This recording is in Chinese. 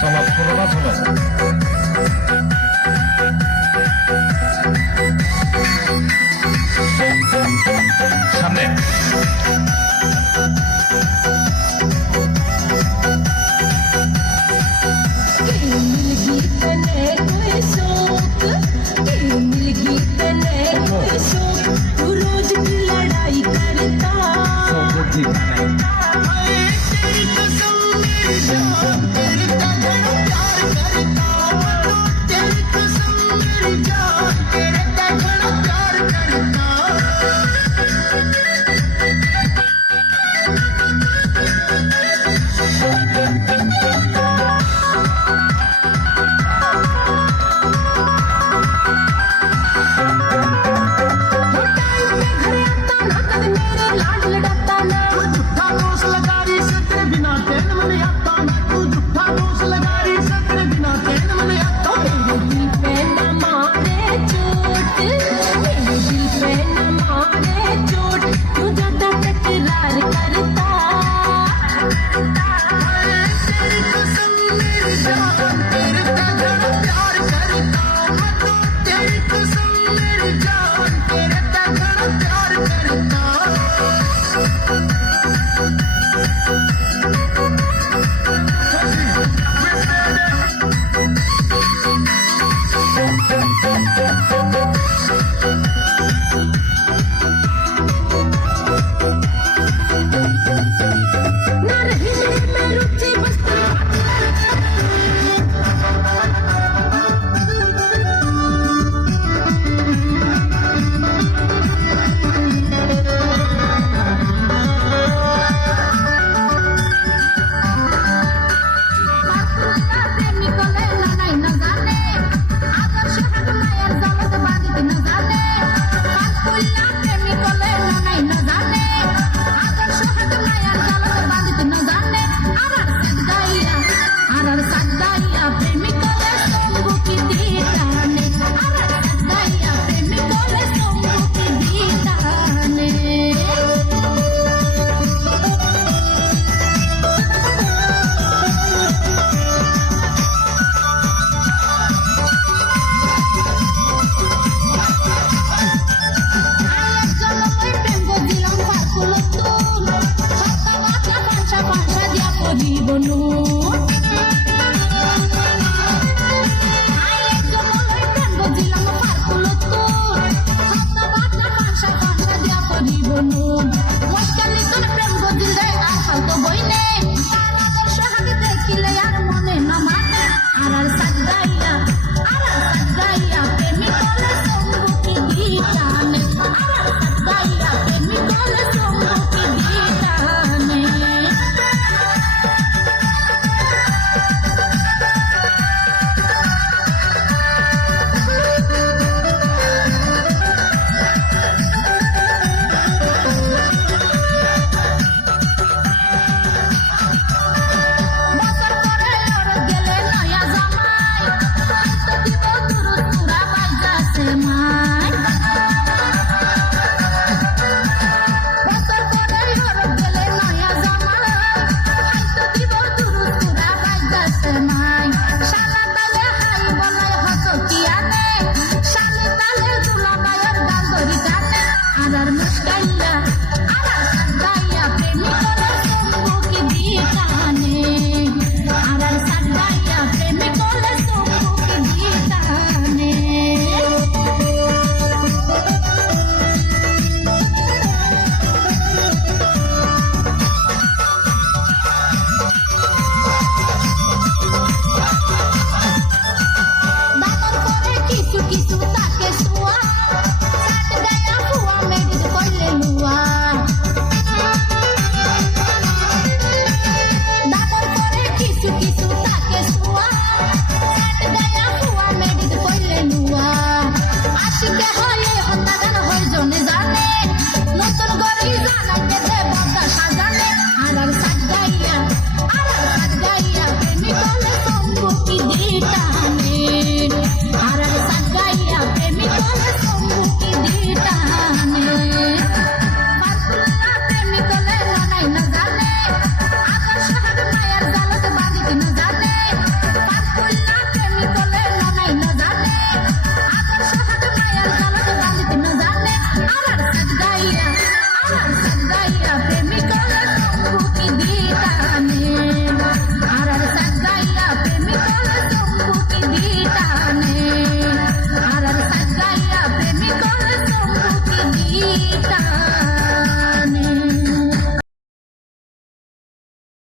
怎么？不知道怎么了。